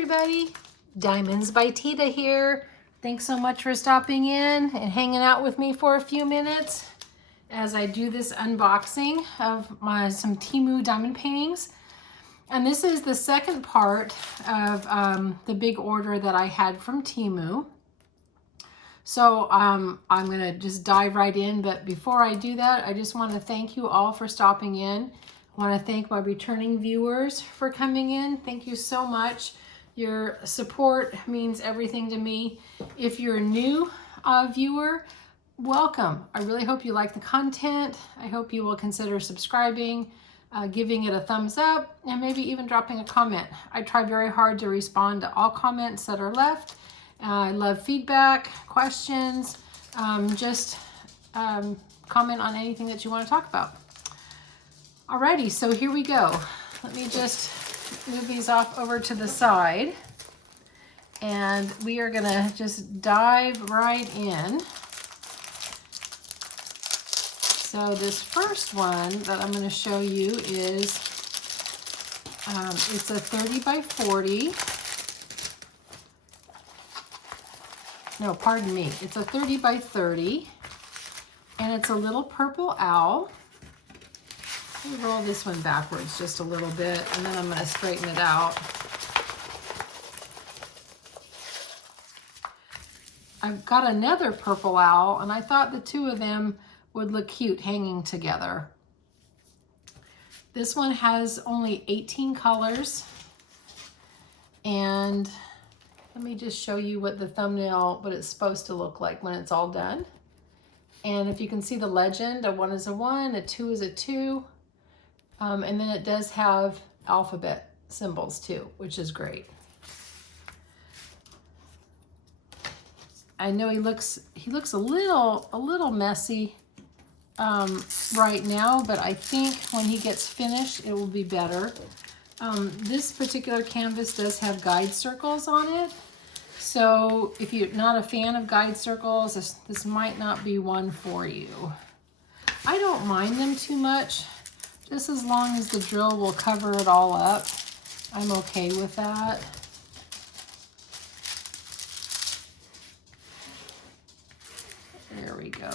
everybody, Diamonds by Teeda here. Thanks so much for stopping in and hanging out with me for a few minutes as I do this unboxing of some Temu diamond paintings. And this is the second part of the big order that I had from Temu. So I'm gonna just dive right in, but before I do that, I just want to thank you all for stopping in. I want to thank my returning viewers for coming in. Thank you so much. Your support means everything to me. If you're a new viewer, welcome. I really hope you like the content. I hope you will consider subscribing, giving it a thumbs up, and maybe even dropping a comment. I try very hard to respond to all comments that are left. I love feedback, questions, comment on anything that you want to talk about. Alrighty, so here we go. Let me just move these off over to the side, and we are gonna just dive right in. So this first one that I'm gonna show you is, it's a 30 by 40. No, pardon me. It's a 30 by 30, and it's a little purple owl. Let me roll this one backwards just a little bit, and then I'm going to straighten it out. I've got another purple owl, and I thought the two of them would look cute hanging together. This one has only 18 colors, and let me just show you what the thumbnail, what it's supposed to look like when it's all done. And if you can see the legend, a 1 is a 1, a 2 is a 2. And then it does have alphabet symbols too, which is great. I know he looks a little messy right now, but I think when he gets finished, it will be better. This particular canvas does have guide circles on it. So if you're not a fan of guide circles, this might not be one for you. I don't mind them too much. Just as long as the drill will cover it all up, I'm okay with that. There we go.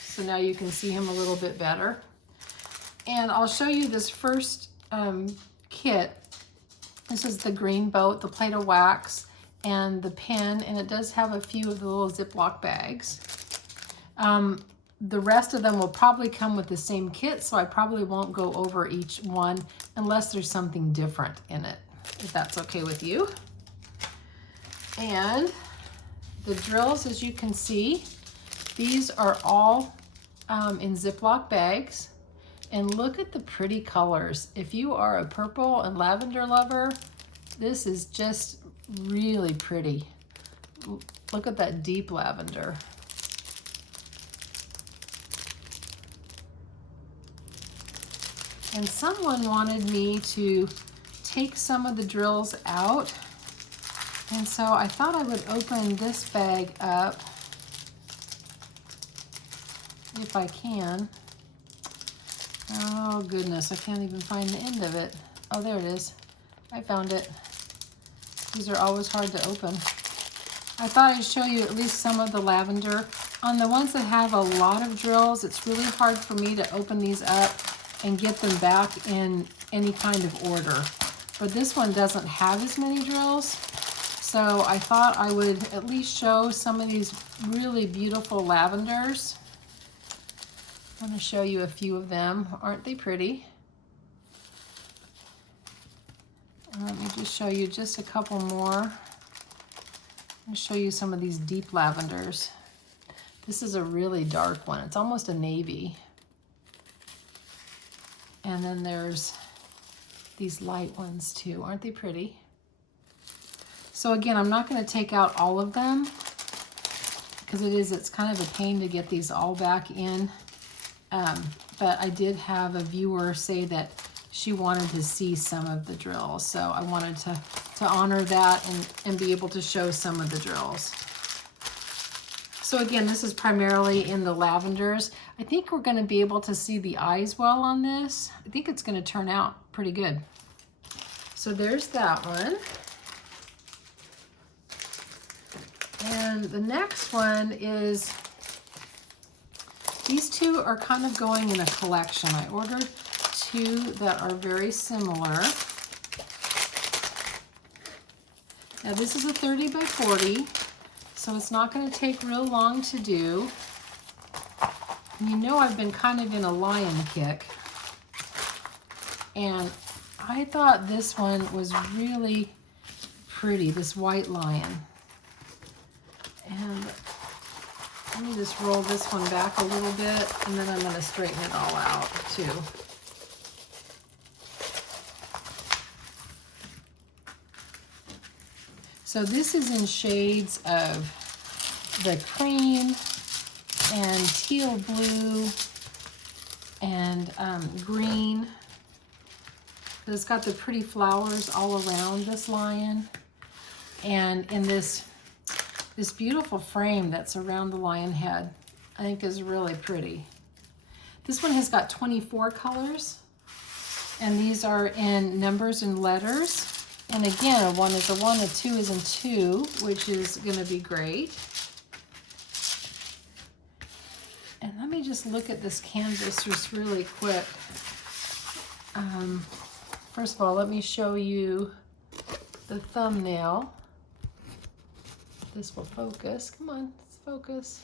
So now you can see him a little bit better. And I'll show you this first kit. This is the green boat, the Play-Doh wax, and the pen, and it does have a few of the little Ziploc bags. The rest of them will probably come with the same kit, so I probably won't go over each one unless there's something different in it, if that's okay with you. And the drills, as you can see, these are all in Ziploc bags. And look at the pretty colors. If you are a purple and lavender lover, this is just really pretty. Look at that deep lavender. And someone wanted me to take some of the drills out. And so I thought I would open this bag up if I can. Oh goodness, I can't even find the end of it. Oh, there it is. I found it. These are always hard to open. I thought I'd show you at least some of the lavender. On the ones that have a lot of drills, it's really hard for me to open these up and get them back in any kind of order. But this one doesn't have as many drills, so I thought I would at least show some of these really beautiful lavenders. I want to show you a few of them. Aren't they pretty? Let me just show you just a couple more. I'll show you some of these deep lavenders. This is a really dark one. It's almost a navy. And then there's these light ones too. Aren't they pretty? So again, I'm not going to take out all of them because it's kind of a pain to get these all back in. But I did have a viewer say that she wanted to see some of the drills. So I wanted to honor that and be able to show some of the drills. So again, this is primarily in the lavenders. I think we're going to be able to see the eyes well on this. I think it's going to turn out pretty good. So there's that one. And the next one is, these two are kind of going in a collection. I ordered two that are very similar. Now this is a 30 by 40, so it's not going to take real long to do. And you know I've been kind of in a lion kick. And I thought this one was really pretty, this white lion. And let me just roll this one back a little bit, and then I'm going to straighten it all out too. So this is in shades of the cream and teal blue and green. It's got the pretty flowers all around this lion. And in this beautiful frame that's around the lion head, I think is really pretty. This one has got 24 colors, and these are in numbers and letters. And again, a 1 is a 1, a 2 is a 2, which is going to be great. And let me just look at this canvas just really quick. First of all, let me show you the thumbnail. This will focus. Come on, let's focus.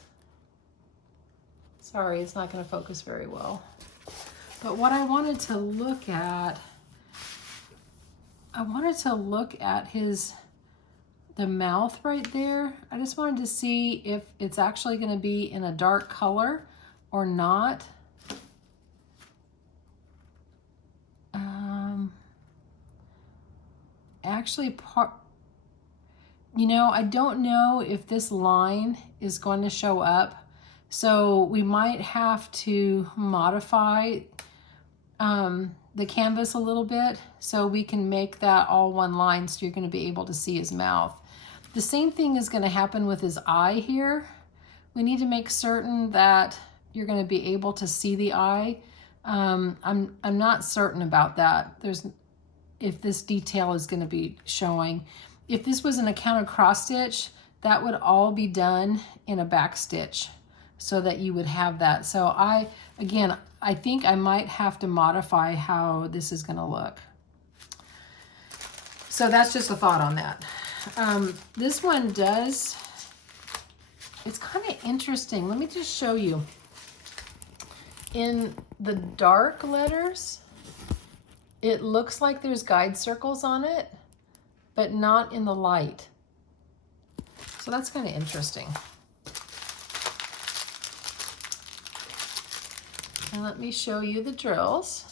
Sorry, it's not going to focus very well. But what I wanted to look at, the mouth right there. I just wanted to see if it's actually going to be in a dark color or not. Actually, I don't know if this line is going to show up, so we might have to modify the canvas a little bit so we can make that all one line, so you're going to be able to see his mouth. The same thing is going to happen with his eye here. We need to make certain that you're going to be able to see the eye. I'm not certain about that. If this detail is going to be showing. If this was an accounted cross stitch, that would all be done in a back stitch so that you would have that. So I think I might have to modify how this is going to look. So that's just a thought on that. This one it's kind of interesting. Let me just show you. In the dark letters, it looks like there's guide circles on it, but not in the light. So that's kind of interesting. And let me show you the drills.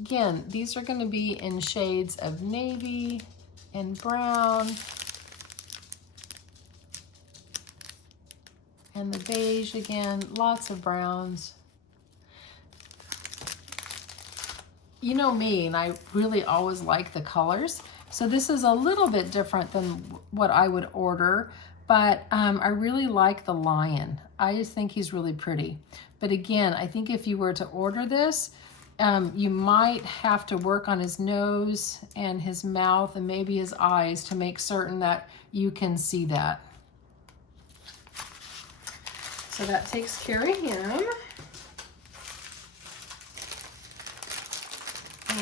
Again, these are going to be in shades of navy and brown and the beige again, lots of browns. You know me, and I really always like the colors. So this is a little bit different than what I would order, but I really like the lion. I just think he's really pretty. But again, I think if you were to order this, you might have to work on his nose and his mouth and maybe his eyes to make certain that you can see that. So that takes care of him.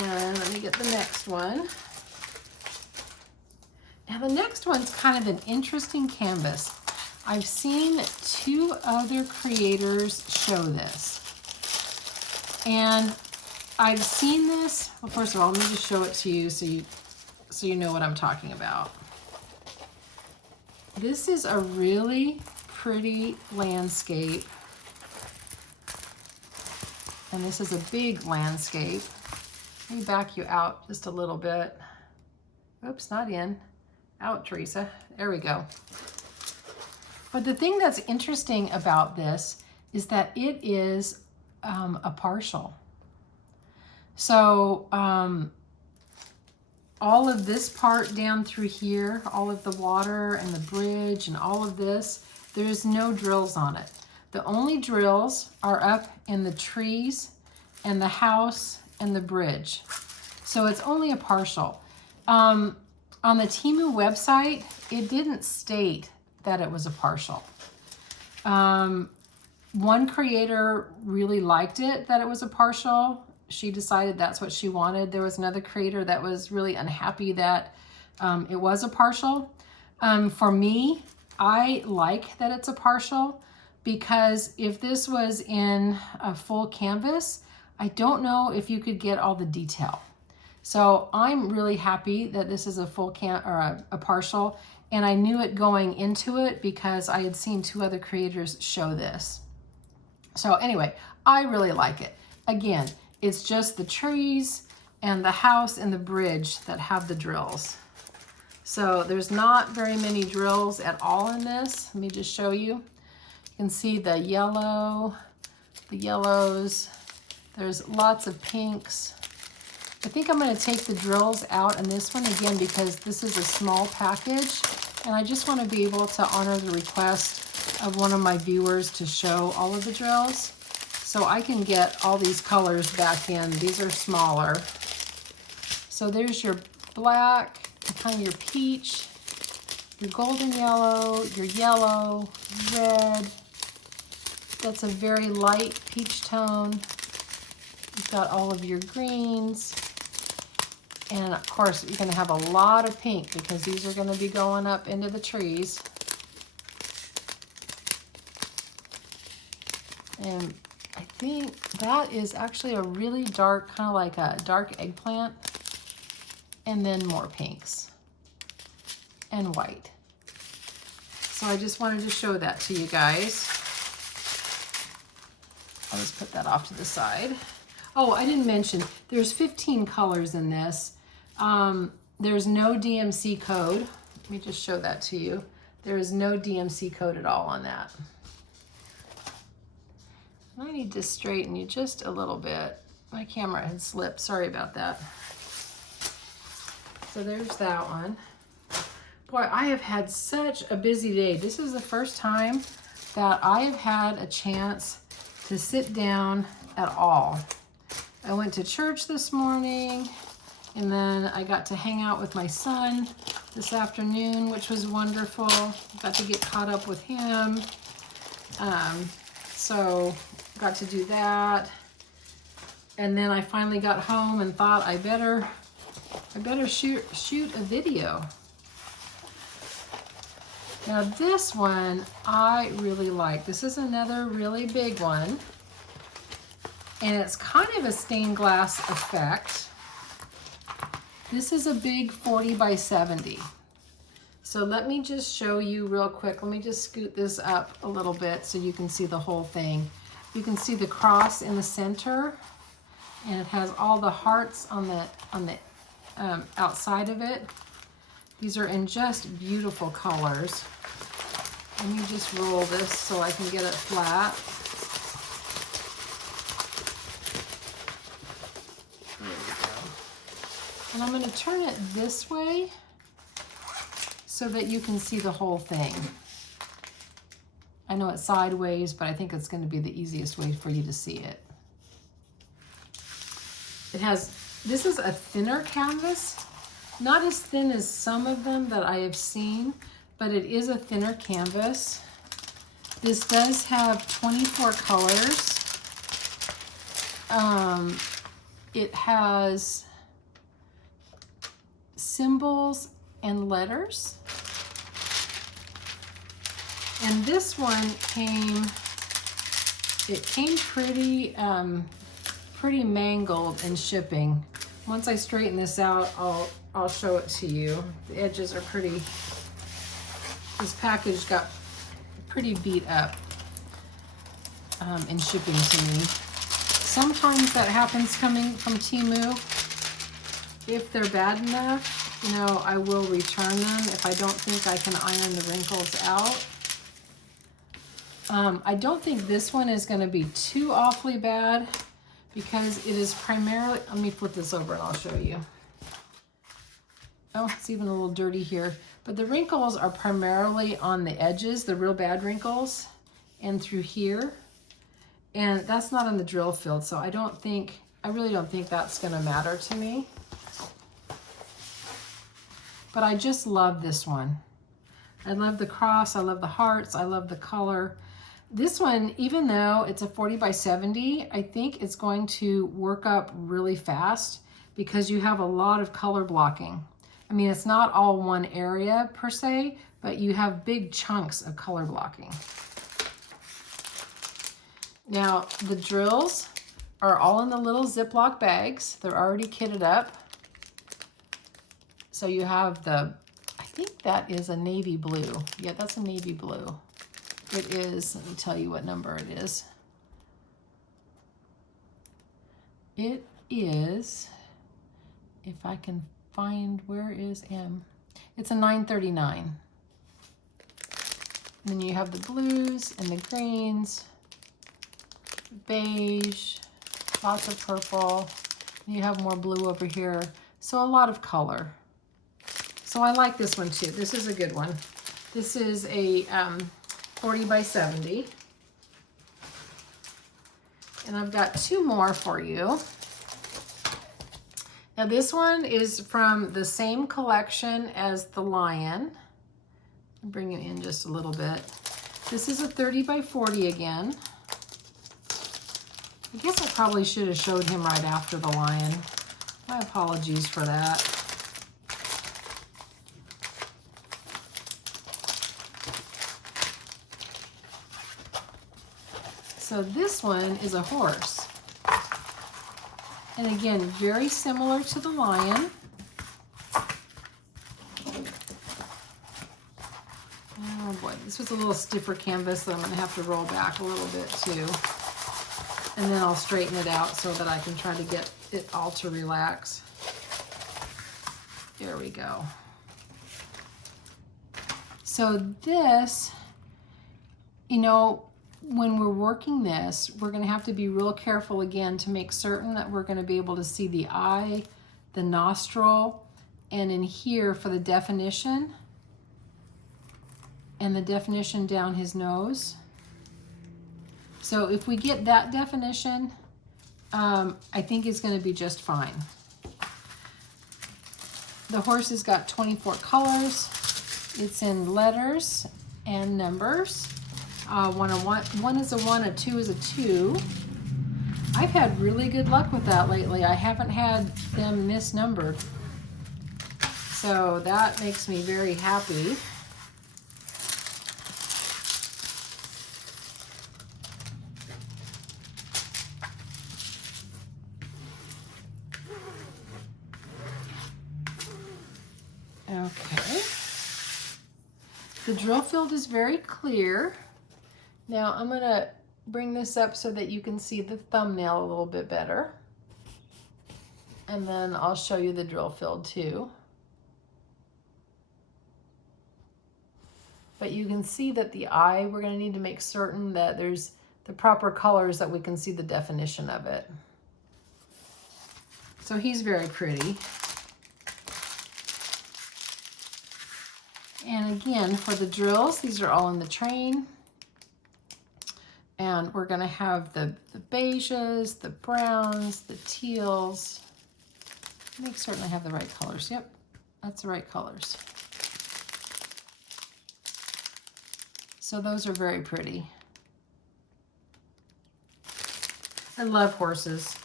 And let me get the next one. Now the next one's kind of an interesting canvas. I've seen 2 other creators show this. And I've seen this, well, first of all, let me just show it to you so you know what I'm talking about. This is a really pretty landscape. And this is a big landscape. Let me back you out just a little bit. Oops, not in. Out, Teresa. There we go. But the thing that's interesting about this is that it is a partial. So all of this part down through here, all of the water and the bridge and all of this, there's no drills on it. The only drills are up in the trees and the house and the bridge. So it's only a partial. On the Temu website, it didn't state that it was a partial. One creator really liked it, that it was a partial. She decided that's what she wanted. There was another creator that was really unhappy that it was a partial. For me, I like that it's a partial, because if this was in a full canvas, I don't know if you could get all the detail. So I'm really happy that this is a full a partial, and I knew it going into it because I had seen 2 other creators show this. So anyway, I really like it. Again, it's just the trees and the house and the bridge that have the drills. So there's not very many drills at all in this. Let me just show you. You can see the yellow, the yellows. There's lots of pinks. I think I'm going to take the drills out in this one again because this is a small package, and I just want to be able to honor the request of one of my viewers to show all of the drills. So I can get all these colors back in. These are smaller. So there's your black, kind of your peach, your golden yellow, red. That's a very light peach tone. You've got all of your greens. And of course, you're going to have a lot of pink because these are going to be going up into the trees. And I think that is actually a really dark, kind of like a dark eggplant. And then more pinks and white. So I just wanted to show that to you guys. I'll just put that off to the side. Oh, I didn't mention, there's 15 colors in this. There's no DMC code. Let me just show that to you. There is no DMC code at all on that. I need to straighten you just a little bit. My camera had slipped, sorry about that. So there's that one. Boy, I have had such a busy day. This is the first time that I have had a chance to sit down at all. I went to church this morning, and then I got to hang out with my son this afternoon, which was wonderful. Got to get caught up with him. So got to do that. And then I finally got home and thought I better shoot a video. Now this one I really like. This is another really big one. And it's kind of a stained glass effect. This is a big 40 by 70. So let me just show you real quick. Let me just scoot this up a little bit so you can see the whole thing. You can see the cross in the center, and it has all the hearts on the outside of it. These are in just beautiful colors. Let me just roll this so I can get it flat. There we go. And I'm going to turn it this way so that you can see the whole thing. I know it's sideways, but I think it's going to be the easiest way for you to see it. This is a thinner canvas, not as thin as some of them that I have seen, but it is a thinner canvas. This does have 24 colors. It has symbols and letters. And this one came pretty pretty mangled in shipping. Once I straighten this out, I'll show it to you. The edges are pretty, this package got pretty beat up in shipping to me. Sometimes that happens coming from Temu. If they're bad enough, you know, I will return them if I don't think I can iron the wrinkles out. I don't think this one is going to be too awfully bad because it is primarily, let me flip this over and I'll show you. Oh, it's even a little dirty here. But the wrinkles are primarily on the edges, the real bad wrinkles, and through here. And that's not on the drill field, so I really don't think that's going to matter to me. But I just love this one. I love the cross, I love the hearts, I love the color. This one, even though it's a 40 by 70, I think it's going to work up really fast because you have a lot of color blocking. I mean, it's not all one area per se, but you have big chunks of color blocking. Now, the drills are all in the little Ziploc bags. They're already kitted up. So you have the, I think that is a navy blue. Yeah, that's a navy blue. It is, let me tell you what number it is. It is, if I can find, where is M? It's a 939. And then you have the blues and the greens, beige, lots of purple. You have more blue over here. So a lot of color. So I like this one too. This is a good one. This is a 40 by 70. And I've got two more for you. Now this one is from the same collection as the lion. I'll bring you in just a little bit. This is a 30 by 40 again. I guess I probably should have showed him right after the lion. My apologies for that. So this one is a horse. And again, very similar to the lion. Oh boy, this was a little stiffer canvas that I'm gonna have to roll back a little bit too. And then I'll straighten it out so that I can try to get it all to relax. There we go. So this, you know, when we're working this, we're going to have to be real careful again to make certain that we're going to be able to see the eye, the nostril, and in here for the definition, and the definition down his nose. So if we get that definition, I think it's going to be just fine. The horse has got 24 colors. It's in letters and numbers. One is a 1, a 2 is a 2. I've had really good luck with that lately. I haven't had them misnumbered. So that makes me very happy. Okay. The drill field is very clear. Now I'm going to bring this up so that you can see the thumbnail a little bit better. And then I'll show you the drill field too. But you can see that the eye, we're going to need to make certain that there's the proper colors that we can see the definition of it. So he's very pretty. And again, for the drills, these are all in the train. And we're going to have the beiges, the browns, the teals. Make certain I have the right colors. Yep, that's the right colors. So those are very pretty. I love horses.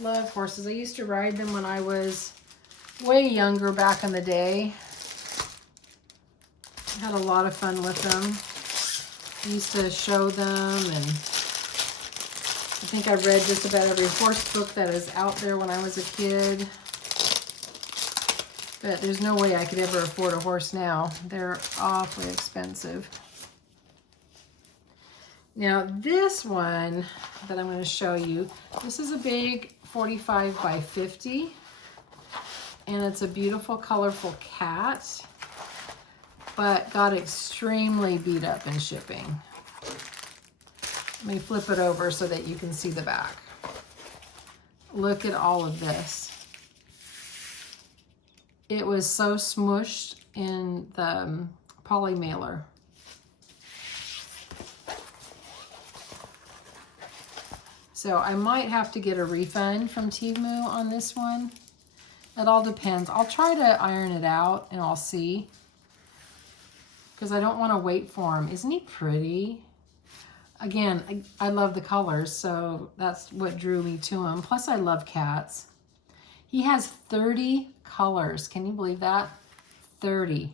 Love horses. I used to ride them when I was way younger back in the day. I had a lot of fun with them. I used to show them, and I think I read just about every horse book that is out there when I was a kid. But there's no way I could ever afford a horse now. They're awfully expensive. Now this one that I'm going to show you, this is a big 45 by 50, and it's a beautiful, colorful cat, but got extremely beat up in shipping. Let me flip it over so that you can see the back. Look at all of this. It was so smushed in the poly mailer. So I might have to get a refund from Temu on this one. It all depends. I'll try to iron it out and I'll see. because I don't want to wait for him. Isn't he pretty? Again, I love the colors, so that's what drew me to him. Plus, I love cats. He has 30 colors. Can you believe that? 30.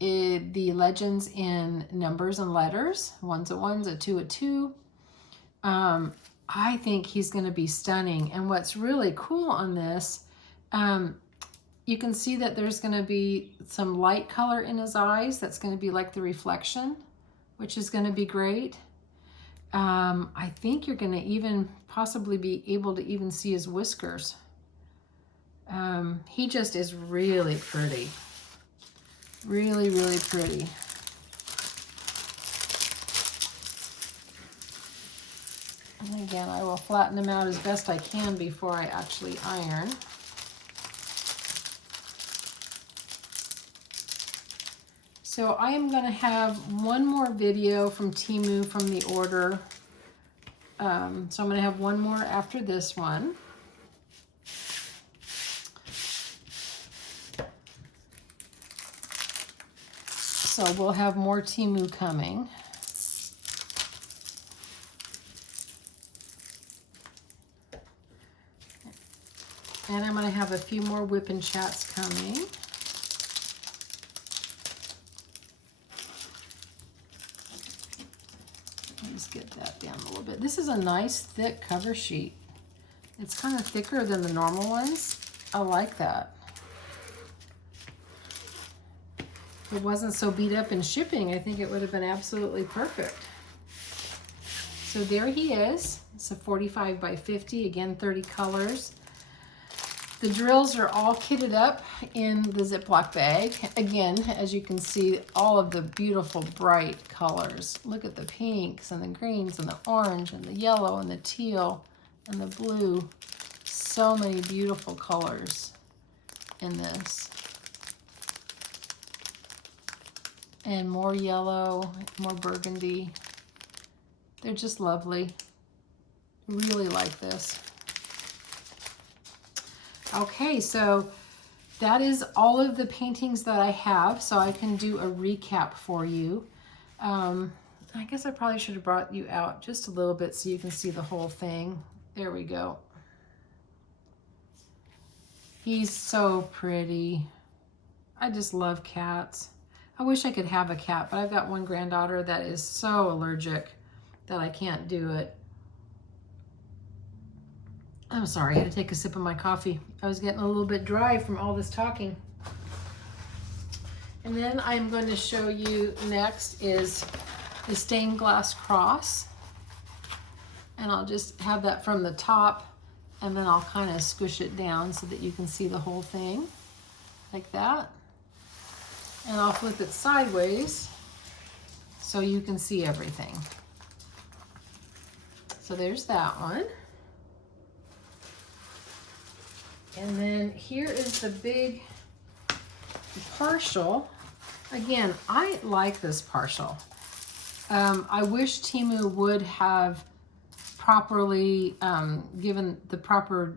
The legends in numbers and letters. 1's a 1's, a 2 a 2. I think he's going to be stunning. And what's really cool on this, you can see that there's going to be some light color in his eyes. That's going to be like the reflection, which is going to be great. I think you're going to even possibly be able to even see his whiskers. He just is really pretty. Really, really pretty. And again, I will flatten them out as best I can before I actually iron. So I am going to have one more video from Temu from the order. So I'm going to have one more after this one. So we'll have more Temu coming. And I'm going to have a few more whip and chats coming. Let's get that down a little bit. This is a nice thick cover sheet. It's kind of thicker than the normal ones. I like that. If it wasn't so beat up in shipping, I think it would have been absolutely perfect. So there he is. It's a 45 by 50, again 30 colors. The drills are all kitted up in the Ziploc bag. Again, as you can see, all of the beautiful bright colors. Look at the pinks and the greens and the orange and the yellow and the teal and the blue. So many beautiful colors in this. And more yellow, more burgundy. They're just lovely. Really like this. Okay, so that is all of the paintings that I have, so I can do a recap for you. I guess I probably should have brought you out just a little bit so you can see the whole thing. There we go. He's so pretty. I just love cats. I wish I could have a cat, but I've got one granddaughter that is so allergic that I can't do it. I'm sorry, I had to take a sip of my coffee. I was getting a little bit dry from all this talking. And then I'm going to show you next is the stained glass cross. And I'll just have that from the top, and then I'll kind of squish it down so that you can see the whole thing, like that. And I'll flip it sideways so you can see everything. So there's that one. And then here is the big partial. Again, I like this partial. I wish Temu would have properly given the proper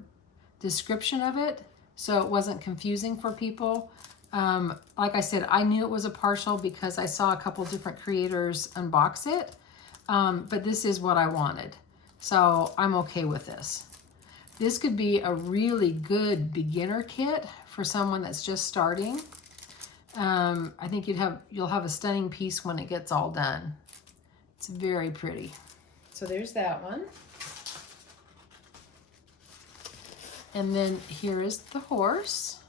description of it so it wasn't confusing for people. Like I said, I knew it was a partial because I saw a couple different creators unbox it, but this is what I wanted. So I'm okay with this. This could be a really good beginner kit for someone that's just starting. I think you'll have a stunning piece when it gets all done. It's very pretty. So there's that one. And then here is the horse.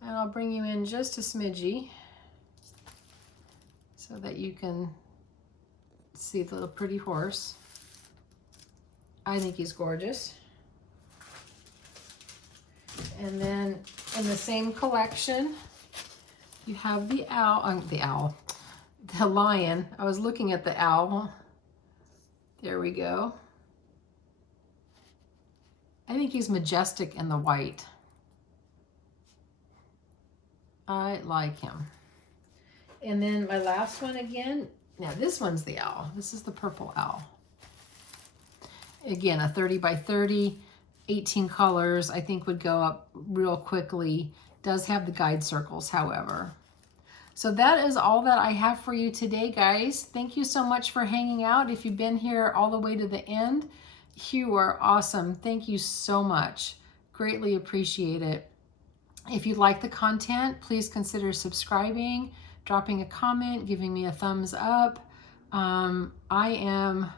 And I'll bring you in just a smidgy so that you can see the little pretty horse. I think he's gorgeous. And then in the same collection, you have the lion. I was looking at the owl. There we go. I think he's majestic in the white. I like him. And then my last one again. Now this one's the owl. This is the purple owl. Again, a 30 by 30, 18 colors, I think would go up real quickly. Does have the guide circles, however. So that is all that I have for you today, guys. Thank you so much for hanging out. If you've been here all the way to the end, you are awesome. Thank you so much. Greatly appreciate it. If you like the content, please consider subscribing, dropping a comment, giving me a thumbs up. I am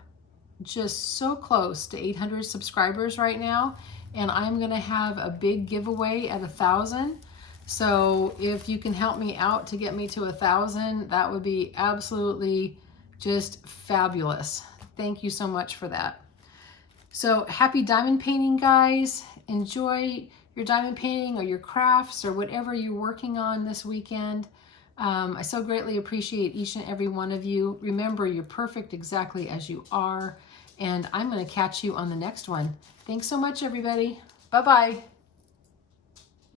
just so close to 800 subscribers right now, and I'm gonna have a big giveaway at 1,000. So if you can help me out to get me to 1,000, that would be absolutely just fabulous. Thank you so much for that. So happy diamond painting, guys. Enjoy your diamond painting or your crafts or whatever you're working on this weekend. I so greatly appreciate each and every one of you. Remember, you're perfect exactly as you are. And I'm going to catch you on the next one. Thanks so much, everybody. Bye-bye.